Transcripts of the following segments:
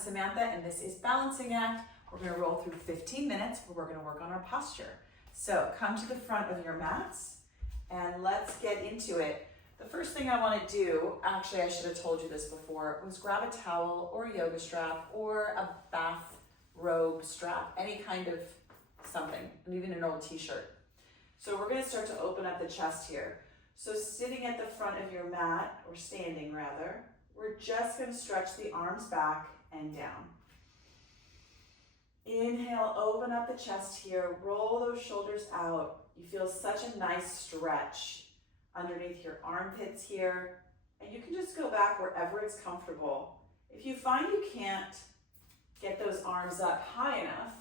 Samantha, and this is Balancing Act. We're going to roll through 15 minutes where we're going to work on our posture. So come to the front of your mats and let's get into it. The first thing I want to do, actually I should have told you this before, was grab a towel or a yoga strap or a bath robe strap, any kind of something, and even an old t-shirt. So we're going to start to open up the chest here. So sitting at the front of your mat, or standing rather, we're just going to stretch the arms back and down. Inhale, open up the chest here, roll those shoulders out. You feel such a nice stretch underneath your armpits here, and you can just go back wherever it's comfortable. If you find you can't get those arms up high enough,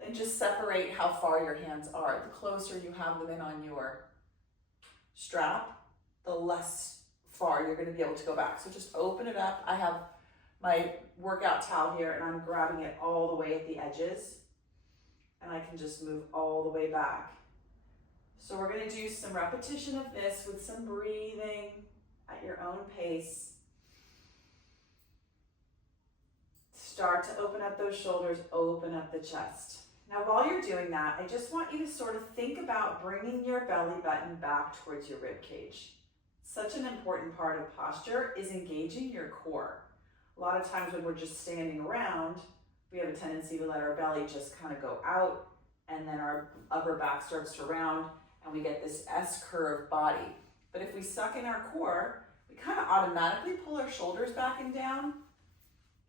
then just separate how far your hands are. The closer you have them in on your strap, the less far you're going to be able to go back. So just open it up. I have my workout towel here and I'm grabbing it all the way at the edges, and I can just move all the way back. So we're going to do some repetition of this with some breathing at your own pace. Start to open up those shoulders, open up the chest. Now while you're doing that, I just want you to sort of think about bringing your belly button back towards your rib cage. Such an important part of posture is engaging your core. A lot of times when we're just standing around, we have a tendency to let our belly just kind of go out, and then our upper back starts to round and we get this S-curve body. But if we suck in our core, we kind of automatically pull our shoulders back and down,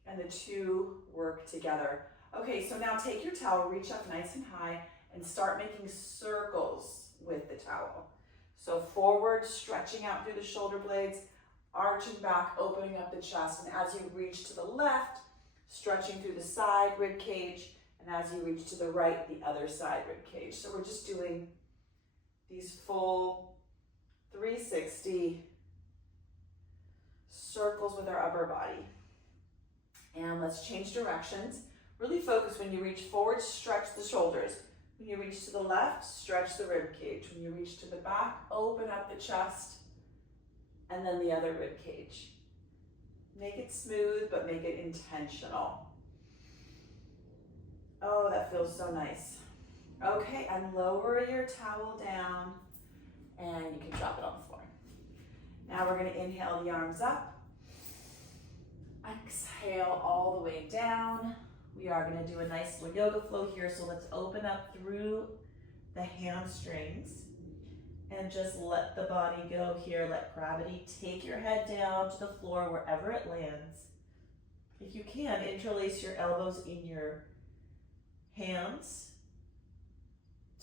and the two work together. Okay, so now take your towel, reach up nice and high, and start making circles with the towel. So forward, stretching out through the shoulder blades, arching back, opening up the chest, and as you reach to the left, stretching through the side rib cage, and as you reach to the right, the other side rib cage. So we're just doing these full 360 circles with our upper body. And let's change directions. Really focus when you reach forward, stretch the shoulders. When you reach to the left, stretch the rib cage. When you reach to the back, open up the chest, and then the other rib cage. Make it smooth, but make it intentional. Oh, that feels so nice. Okay, and lower your towel down, and you can drop it on the floor. Now we're going to inhale the arms up. Exhale all the way down. We are going to do a nice little yoga flow here, so let's open up through the hamstrings and just let the body go here. Let gravity take your head down to the floor wherever it lands. If you can, interlace your elbows in your hands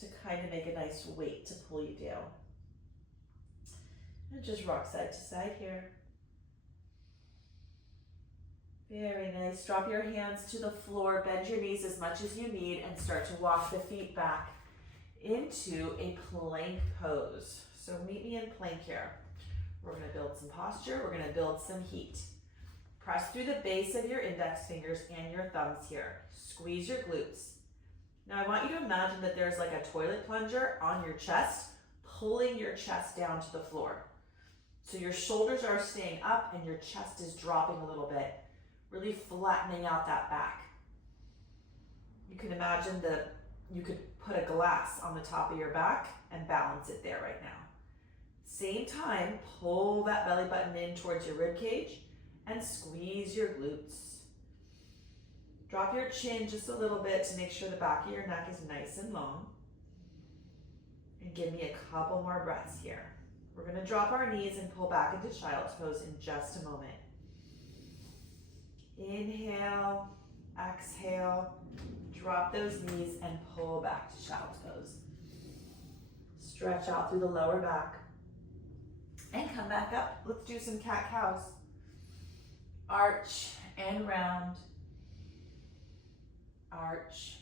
to kind of make a nice weight to pull you down. And just rock side to side here. Very nice. Drop your hands to the floor, bend your knees as much as you need, and start to walk the feet back into a plank pose. So meet me in plank here. We're going to build some posture. We're going to build some heat. Press through the base of your index fingers and your thumbs here. Squeeze your glutes. Now I want you to imagine that there's like a toilet plunger on your chest, pulling your chest down to the floor. So your shoulders are staying up and your chest is dropping a little bit, really flattening out that back. You can imagine that you could put a glass on the top of your back and balance it there right now. Same time, pull that belly button in towards your rib cage and squeeze your glutes. Drop your chin just a little bit to make sure the back of your neck is nice and long. And give me a couple more breaths here. We're going to drop our knees and pull back into child's pose in just a moment. Inhale, exhale, drop those knees and pull back to child's pose. Stretch out through the lower back and come back up. Let's do some cat-cows. Arch and round. Arch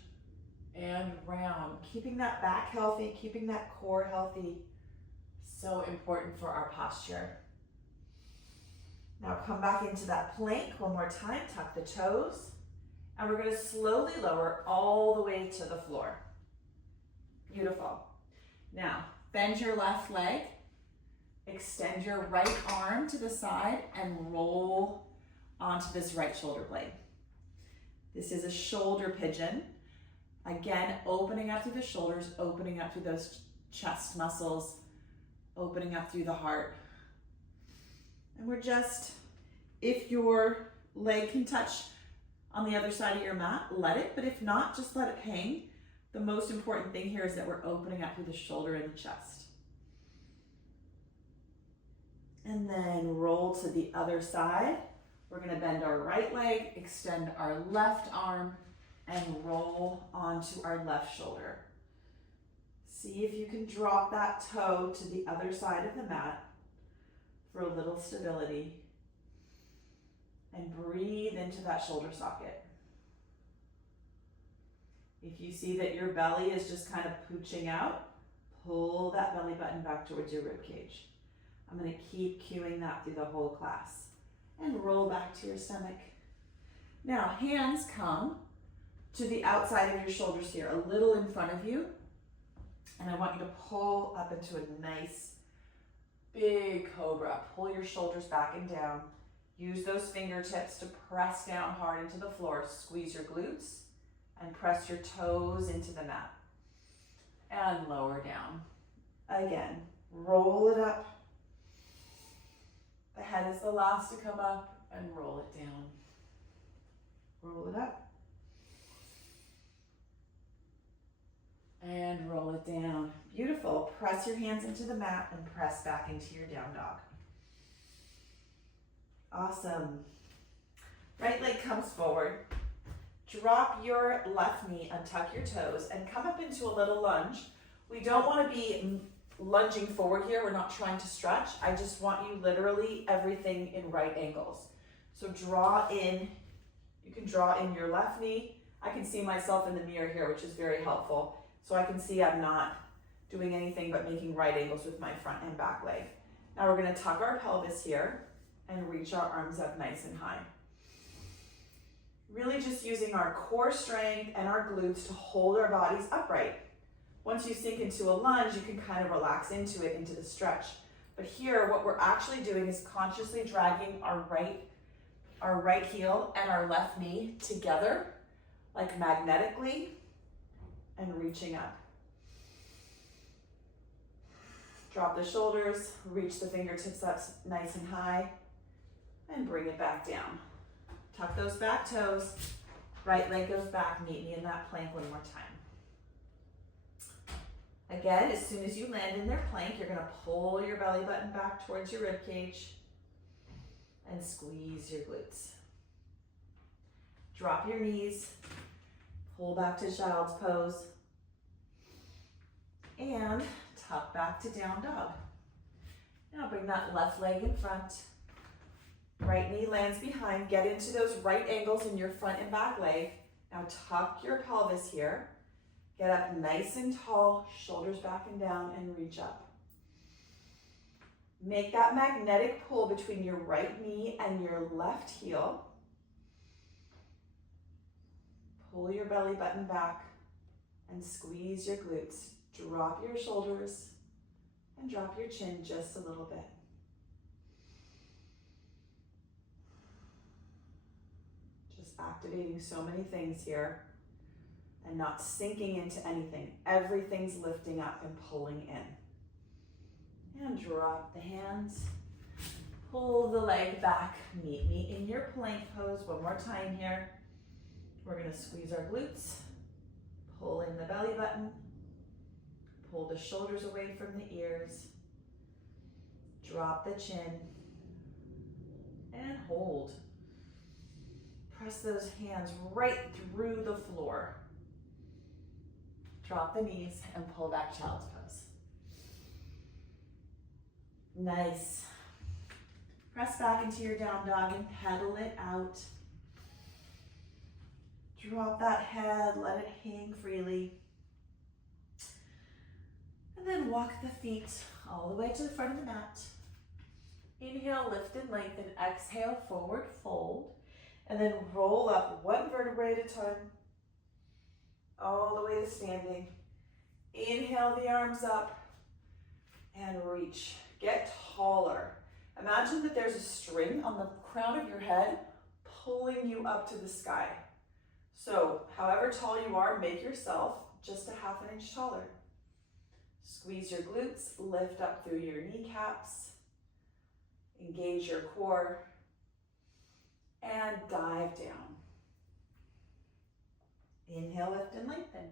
and round. Keeping that back healthy, keeping that core healthy. So important for our posture. Now come back into that plank one more time. Tuck the toes. And we're going to slowly lower all the way to the floor. Beautiful. Now bend your left leg. Extend your right arm to the side and roll onto this right shoulder blade. This is a shoulder pigeon. Again, opening up through the shoulders, opening up through those chest muscles, opening up through the heart. And we're just, if your leg can touch on the other side of your mat, let it, but if not, just let it hang. The most important thing here is that we're opening up through the shoulder and the chest. And then roll to the other side. We're gonna bend our right leg, extend our left arm, and roll onto our left shoulder. See if you can drop that toe to the other side of the mat for a little stability. And breathe into that shoulder socket. If you see that your belly is just kind of pooching out, pull that belly button back towards your rib cage. I'm going to keep cueing that through the whole class. And roll back to your stomach. Now, hands come to the outside of your shoulders here, a little in front of you. And I want you to pull up into a nice big cobra. Pull your shoulders back and down. Use those fingertips to press down hard into the floor. Squeeze your glutes and press your toes into the mat. And lower down. Again, roll it up. The head is the last to come up, and roll it down. Roll it up. And roll it down. Beautiful. Press your hands into the mat and press back into your down dog. Awesome. Right leg comes forward. Drop your left knee, untuck your toes, and come up into a little lunge. We don't want to be lunging forward here. We're not trying to stretch. I just want you literally everything in right angles. So draw in, you can draw in your left knee. I can see myself in the mirror here, which is very helpful. So I can see I'm not doing anything but making right angles with my front and back leg. Now we're going to tuck our pelvis here and reach our arms up nice and high. Really just using our core strength and our glutes to hold our bodies upright. Once you sink into a lunge, you can kind of relax into it, into the stretch. But here, what we're actually doing is consciously dragging our right heel and our left knee together, like magnetically, and reaching up. Drop the shoulders, reach the fingertips up nice and high, and bring it back down. Tuck those back toes, right leg goes back, meet me in that plank one more time. Again, as soon as you land in their plank, you're gonna pull your belly button back towards your rib cage and squeeze your glutes. Drop your knees, pull back to child's pose, and tuck back to down dog. Now bring that left leg in front. Right knee lands behind. Get into those right angles in your front and back leg. Now tuck your pelvis here. Get up nice and tall, shoulders back and down, and reach up. Make that magnetic pull between your right knee and your left heel. Pull your belly button back and squeeze your glutes. Drop your shoulders and drop your chin just a little bit. Just activating so many things here and not sinking into anything. Everything's lifting up and pulling in. And drop the hands. Pull the leg back. Meet me in your plank pose one more time here. We're gonna squeeze our glutes, pull in the belly button, pull the shoulders away from the ears, drop the chin, and hold. Press those hands right through the floor. Drop the knees and pull back child's pose. Nice. Press back into your down dog and pedal it out. Drop that head, let it hang freely. And then walk the feet all the way to the front of the mat. Inhale, lift and lengthen. Exhale, forward fold. And then roll up one vertebrae at a time, all the way to standing. Inhale the arms up and reach. Get taller. Imagine that there's a string on the crown of your head pulling you up to the sky. So, however tall you are, make yourself just a half an inch taller. Squeeze your glutes, lift up through your kneecaps, engage your core, and dive down. Inhale, lift and lengthen.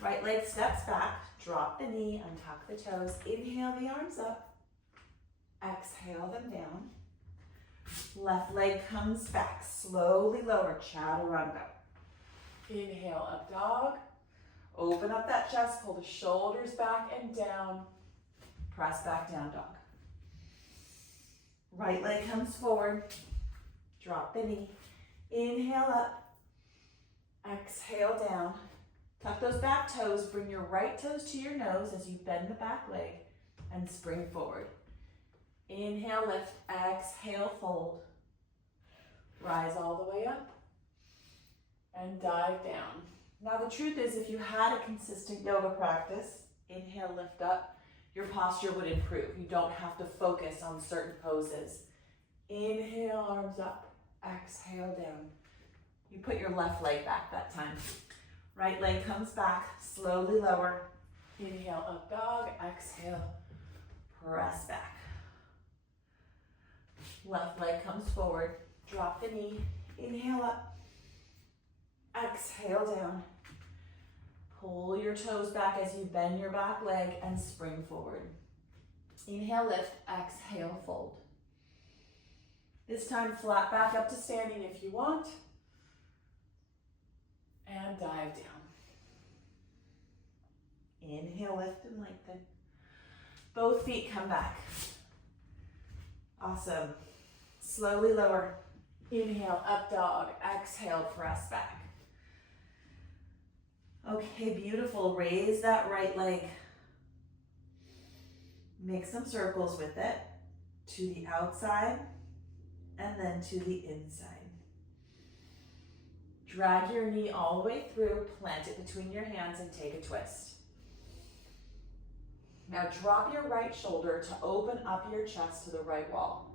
Right leg steps back, drop the knee, untuck the toes. Inhale the arms up, exhale them down. Left leg comes back, slowly lower, chaturanga. Inhale, up dog. Open up that chest, pull the shoulders back and down. Press back down dog. Right leg comes forward, drop the knee. Inhale up, exhale down. Tuck those back toes, bring your right toes to your nose as you bend the back leg and spring forward. Inhale, lift, exhale, fold. Rise all the way up and dive down. Now the truth is, if you had a consistent yoga practice, inhale, lift up, your posture would improve. You don't have to focus on certain poses. Inhale, arms up, exhale down. You put your left leg back that time. Right leg comes back, slowly lower. Inhale, up dog, exhale, press back. Left leg comes forward, drop the knee, inhale up, exhale down. Pull your toes back as you bend your back leg and spring forward. Inhale, lift, exhale, fold. This time, flat back up to standing if you want. And dive down. Inhale, lift and lengthen. Both feet come back. Awesome. Slowly lower. Inhale, up dog. Exhale, press back. Okay, beautiful. Raise that right leg. Make some circles with it to the outside and then to the inside. Drag your knee all the way through, plant it between your hands and take a twist. Now drop your right shoulder to open up your chest to the right wall.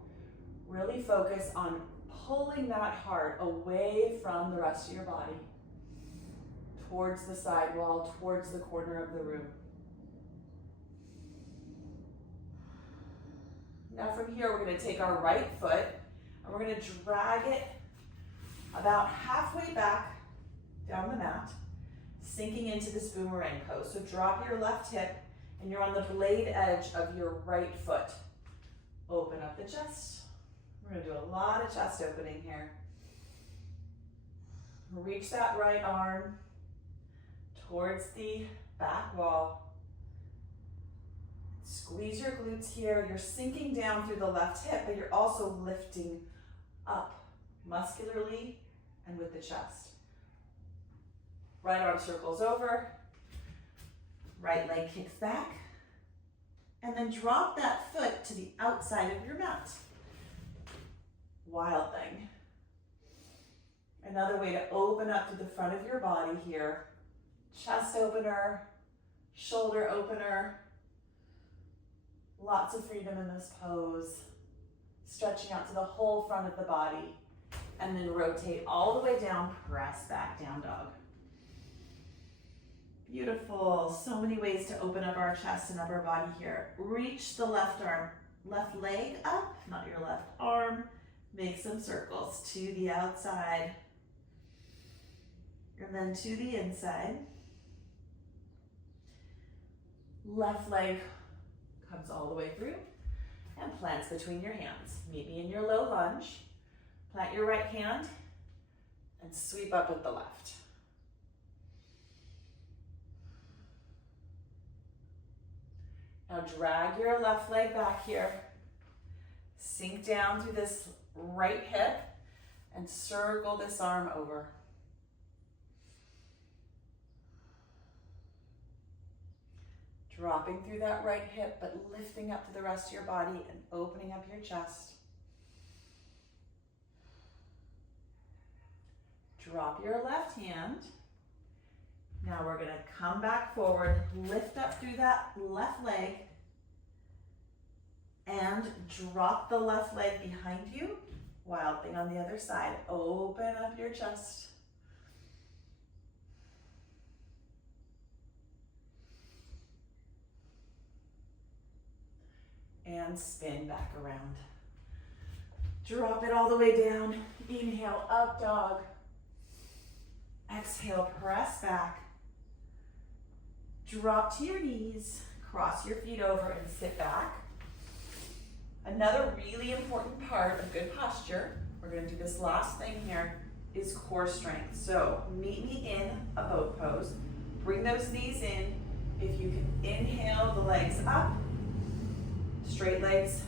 Really focus on pulling that heart away from the rest of your body, towards the side wall, towards the corner of the room. Now from here, we're going to take our right foot and we're going to drag it about halfway back down the mat, sinking into this boomerang pose. So drop your left hip and you're on the blade edge of your right foot. Open up the chest. We're going to do a lot of chest opening here. Reach that right arm towards the back wall. Squeeze your glutes here. You're sinking down through the left hip, but you're also lifting up muscularly and with the chest. Right arm circles over. Right leg kicks back. And then drop that foot to the outside of your mat. Wild thing. Another way to open up to the front of your body here. Chest opener, shoulder opener. Lots of freedom in this pose. Stretching out to the whole front of the body. And then rotate all the way down, press back, down dog. Beautiful. So many ways to open up our chest and upper body here. Reach the left arm, left leg up, not your left arm. Make some circles to the outside. And then to the inside. Left leg comes all the way through and plants between your hands. Meet me in your low lunge. Plant your right hand and sweep up with the left. Now drag your left leg back here. Sink down through this right hip and circle this arm over. Dropping through that right hip, but lifting up to the rest of your body and opening up your chest. Drop your left hand. Now we're going to come back forward, lift up through that left leg, and drop the left leg behind you. Wild thing on the other side. Open up your chest. and spin back around. Drop it all the way down. Inhale, up dog. Exhale, press back. Drop to your knees. Cross your feet over and sit back. Another really important part of good posture, we're going to do this last thing here, is core strength. So meet me in a boat pose. Bring those knees in. If you can inhale the legs up, straight legs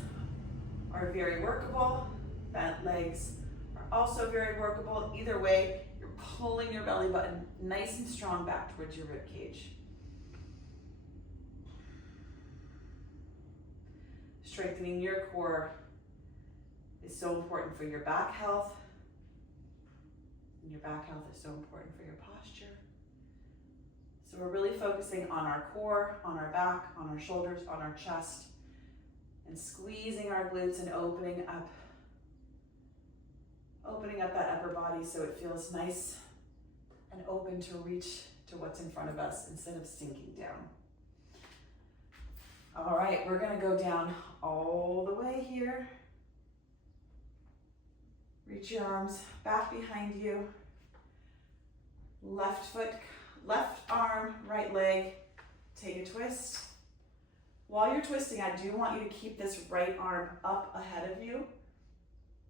are very workable. Bent legs are also very workable. Either way, you're pulling your belly button nice and strong back towards your rib cage. Strengthening your core is so important for your back health. And your back health is so important for your posture. So we're really focusing on our core, on our back, on our shoulders, on our chest, and squeezing our glutes and opening up that upper body so it feels nice and open to reach to what's in front of us instead of sinking down. All right, we're gonna go down all the way here. Reach your arms back behind you. Left foot, left arm, right leg. Take a twist. While you're twisting, I do want you to keep this right arm up ahead of you.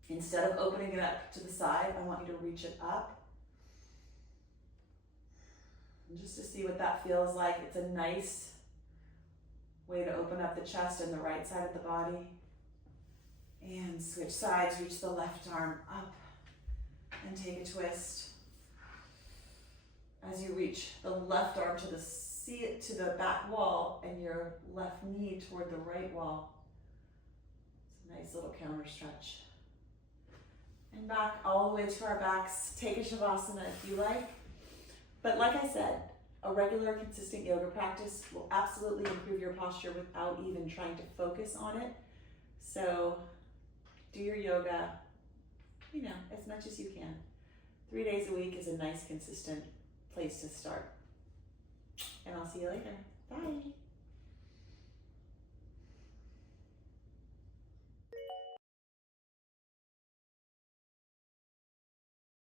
Instead of opening it up to the side, I want you to reach it up. And just to see what that feels like. It's a nice way to open up the chest and the right side of the body. And switch sides, reach the left arm up and take a twist. As you reach the left arm to the back wall and your left knee toward the right wall. It's a nice little counter stretch. And back all the way to our backs. Take a Shavasana if you like. But like I said, a regular, consistent yoga practice will absolutely improve your posture without even trying to focus on it. So do your yoga, as much as you can. 3 days a week is a nice, consistent place to start. And I'll see you later. Bye.